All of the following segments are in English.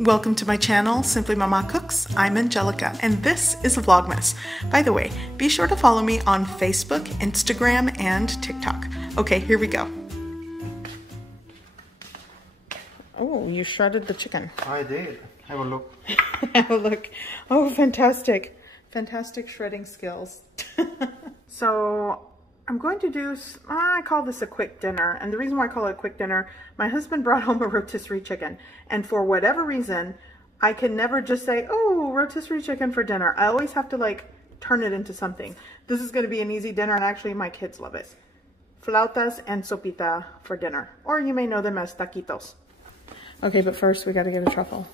Welcome to my channel, Simply Mama Cooks. I'm Angelica, and this is Vlogmas. By the way, be sure to follow me on Facebook, Instagram, and TikTok. Okay, here we go. Oh, you shredded the chicken. I did. Have a look. Have a look. Oh, fantastic. Fantastic shredding skills. So I'm going to do, I call this a quick dinner. And the reason why I call it a quick dinner, my husband brought home a rotisserie chicken. And for whatever reason, I can never just say, oh, rotisserie chicken for dinner. I always have to like turn it into something. This is going to be an easy dinner, and actually my kids love it. Flautas and sopita for dinner. Or you may know them as taquitos. Okay, but first we got to get a truffle.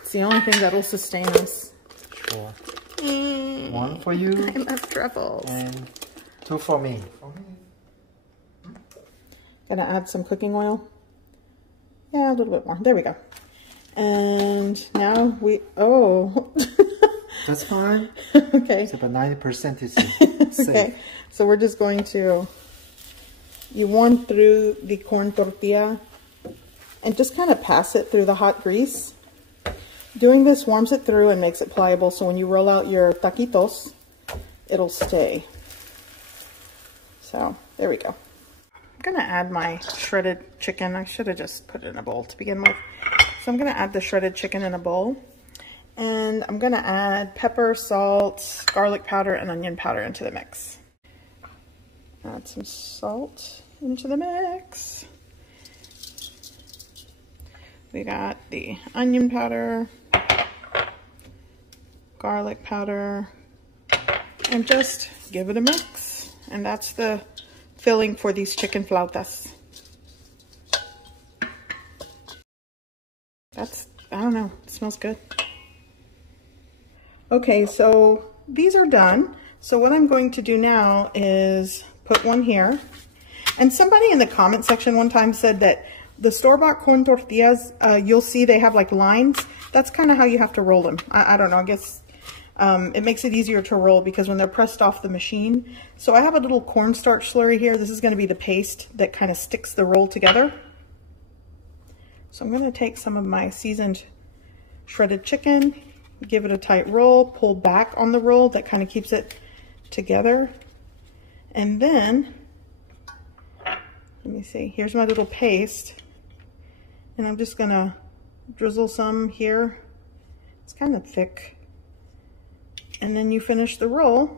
It's the only thing that'll sustain us. Sure. One for you. I love truffles. And 2 for me. Gonna add some cooking oil. Yeah, a little bit more. There we go. And now we, oh. That's fine. Okay. It's about 90% is safe. Okay, so we're just going to, you warm through the corn tortilla and just kind of pass it through the hot grease. Doing this warms it through and makes it pliable, so when you roll out your taquitos, it'll stay. So, there we go. I'm gonna add my shredded chicken. I should have just put it in a bowl to begin with. So I'm gonna add the shredded chicken in a bowl. And I'm gonna add pepper, salt, garlic powder, and onion powder into the mix. Add some salt into the mix. We got the onion powder, garlic powder, and just give it a mix. And that's the filling for these chicken flautas. That's, I don't know, it smells good. Okay, so these are done. So what I'm going to do now is put one here. And somebody in the comment section one time said that the store-bought corn tortillas, you'll see they have like lines. That's kind of how you have to roll them. I don't know, I guess it makes it easier to roll because when they're pressed off the machine. So I have a little cornstarch slurry here. This is going to be the paste that kind of sticks the roll together. So I'm going to take some of my seasoned shredded chicken, give it a tight roll, pull back on the roll. That kind of keeps it together. And then, let me see, here's my little paste. And I'm just going to drizzle some here. It's kind of thick. And then you finish the roll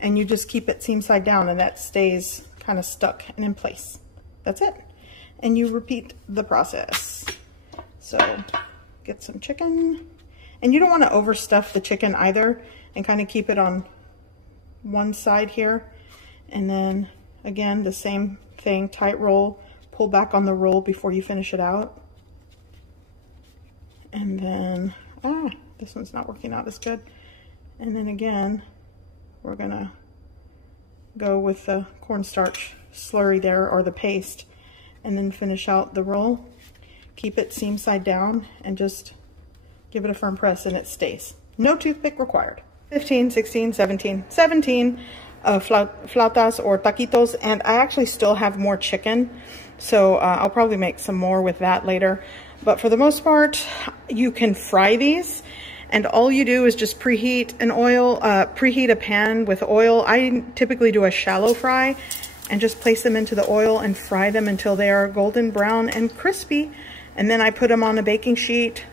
and you just keep it seam side down, and that stays kind of stuck and in place. That's it. And you repeat the process. So get some chicken, and you don't want to overstuff the chicken either, and kind of keep it on one side here. And then again, the same thing, tight roll, pull back on the roll before you finish it out. And then, this one's not working out as good. And then again, we're gonna go with the cornstarch slurry there, or the paste, and then finish out the roll. Keep it seam side down and just give it a firm press, and it stays. No toothpick required. 15, 16, 17 flautas or taquitos, and I actually still have more chicken, so I'll probably make some more with that later. But for the most part, you can fry these, and all you do is just preheat a pan with oil. I typically do a shallow fry and just place them into the oil and fry them until they are golden brown and crispy. And then I put them on a baking sheet,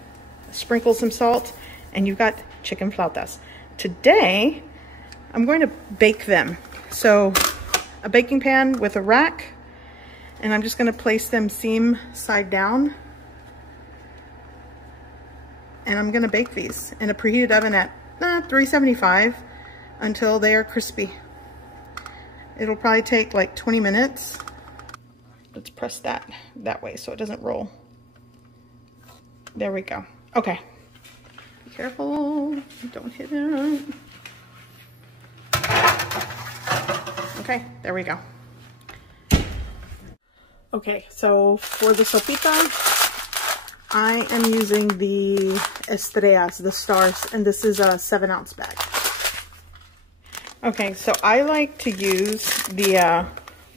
sprinkle some salt, and you've got chicken flautas. Today, I'm going to bake them. So a baking pan with a rack, and I'm just going to place them seam side down. And I'm going to bake these in a preheated oven at 375 until they are crispy. It'll probably take like 20 minutes. Let's press that way so it doesn't roll. There we go. Okay. Be careful. Don't hit it. Okay, there we go. Okay, so for the sopita, I am using the estrellas, the stars, and this is a 7-ounce bag. Okay, so I like to use the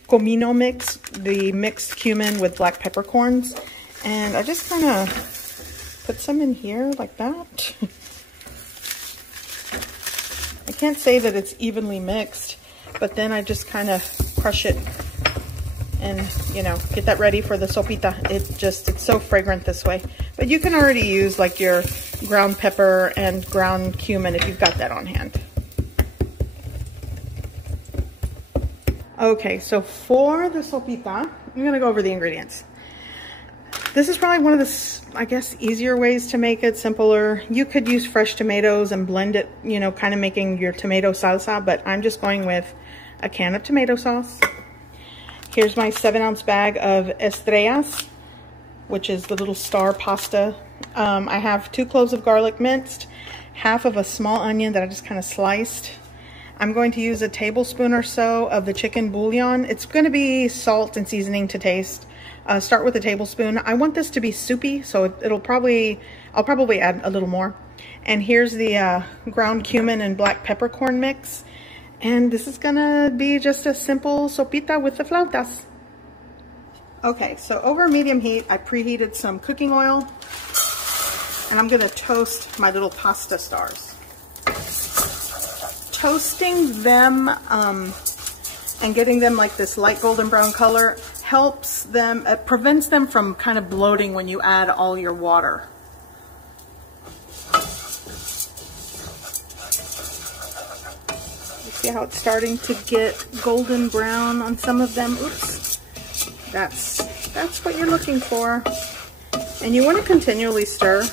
comino mix, the mixed cumin with black peppercorns, and I just kind of put some in here like that. I can't say that it's evenly mixed, but then I just kind of crush it and, you know, get that ready for the sopita. It's so fragrant this way. But you can already use like your ground pepper and ground cumin if you've got that on hand. Okay, so for the sopita, I'm gonna go over the ingredients. This is probably one of the, I guess, easier ways to make it, simpler. You could use fresh tomatoes and blend it, you know, kind of making your tomato salsa, but I'm just going with a can of tomato sauce. Here's my 7-ounce bag of estrellas, which is the little star pasta. I have 2 cloves of garlic minced, half of a small onion that I just kind of sliced. I'm going to use a tablespoon or so of the chicken bouillon. It's going to be salt and seasoning to taste. Start with a tablespoon. I want this to be soupy, so I'll probably add a little more. And here's the ground cumin and black peppercorn mix. And this is gonna be just a simple sopita with the flautas. Okay, so over medium heat, I preheated some cooking oil, and I'm gonna toast my little pasta stars. Toasting them and getting them like this light golden brown color helps them, prevents them from kind of bloating when you add all your water. You see how it's starting to get golden brown on some of them? Oops. That's what you're looking for. And you want to continually stir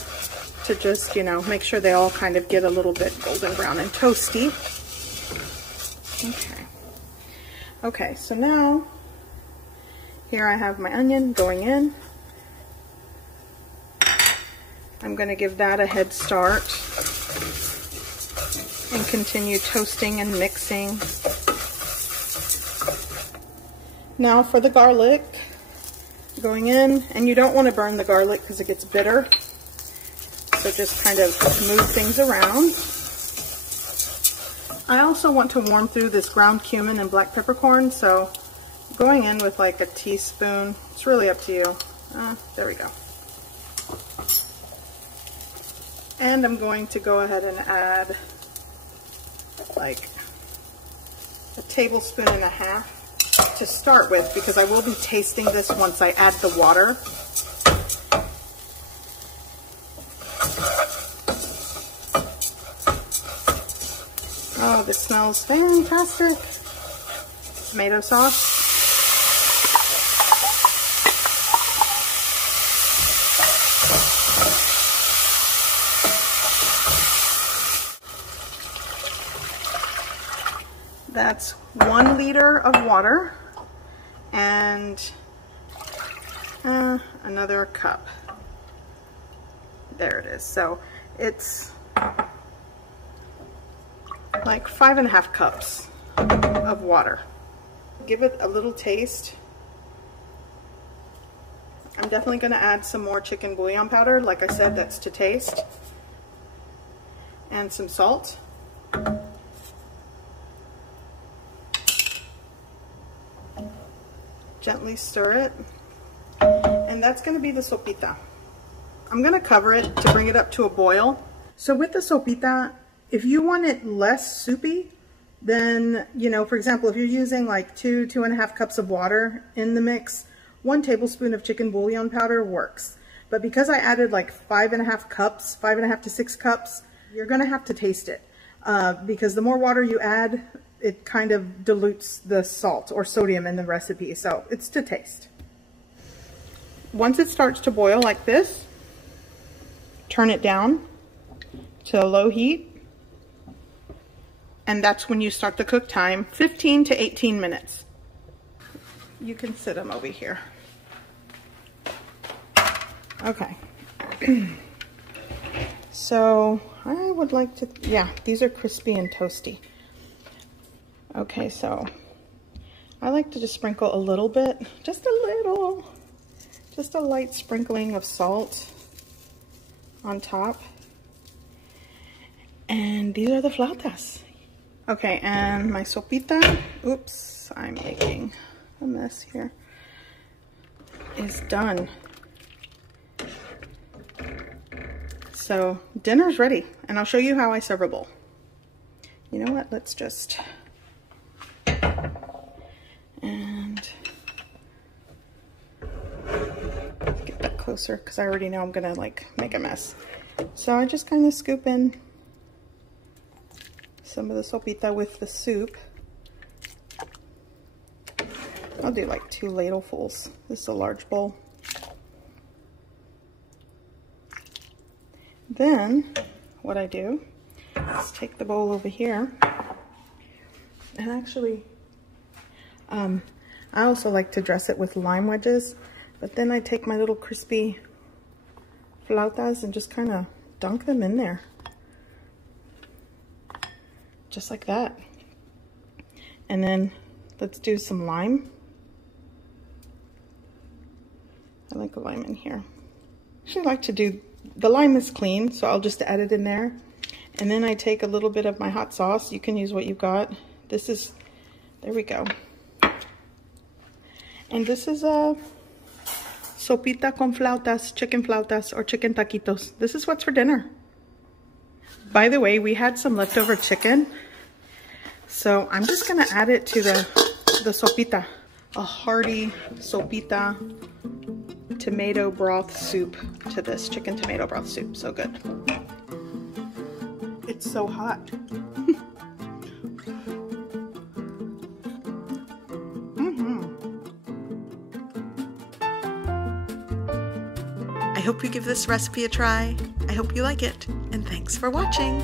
to just, you know, make sure they all kind of get a little bit golden brown and toasty. Okay. Okay, so now here I have my onion going in. I'm going to give that a head start and continue toasting and mixing. Now for the garlic, going in, and you don't want to burn the garlic because it gets bitter. So just kind of move things around. I also want to warm through this ground cumin and black peppercorn, so going in with like a teaspoon. It's really up to you. There we go. And I'm going to go ahead and add like a tablespoon and a half to start with, because I will be tasting this once I add the water. Oh, this smells fantastic. Tomato sauce. That's 1 liter of water and another cup. There it is. So it's like 5.5 cups of water. Give it a little taste. I'm definitely going to add some more chicken bouillon powder. Like I said, that's to taste. And some salt. Gently stir it. And that's going to be the sopita. I'm going to cover it to bring it up to a boil. So with the sopita, if you want it less soupy, then, you know, for example, if you're using like 2.5 cups of water in the mix, 1 tablespoon of chicken bouillon powder works. But because I added like 5.5 cups, 5.5 to 6 cups, you're going to have to taste it. Because the more water you add, it kind of dilutes the salt or sodium in the recipe. So it's to taste. Once it starts to boil like this, turn it down to a low heat. And that's when you start the cook time, 15 to 18 minutes. You can sit them over here. Okay. So I would like to, yeah, these are crispy and toasty. Okay, so I like to just sprinkle a little bit, just a little, just a light sprinkling of salt on top. And these are the flautas. Okay, and my sopita, oops, I'm making a mess here, is done. So dinner's ready, and I'll show you how I serve a bowl. You know what? Let's just, and get that closer because I already know I'm gonna like make a mess. So I just kind of scoop in some of the sopita with the soup. I'll do like 2 ladlefuls. This is a large bowl. Then what I do is take the bowl over here, and actually I also like to dress it with lime wedges, but then I take my little crispy flautas and just kind of dunk them in there. Just like that. And then let's do some lime. I like a lime in here. I actually like to do, the lime is clean, so I'll just add it in there. And then I take a little bit of my hot sauce. You can use what you've got. This is, there we go. And this is a sopita con flautas, chicken flautas, or chicken taquitos. This is what's for dinner. By the way, we had some leftover chicken, so I'm just gonna add it to the sopita. A hearty sopita tomato broth soup to this chicken tomato broth soup. So good. It's so hot. I hope you give this recipe a try. I hope you like it, and thanks for watching.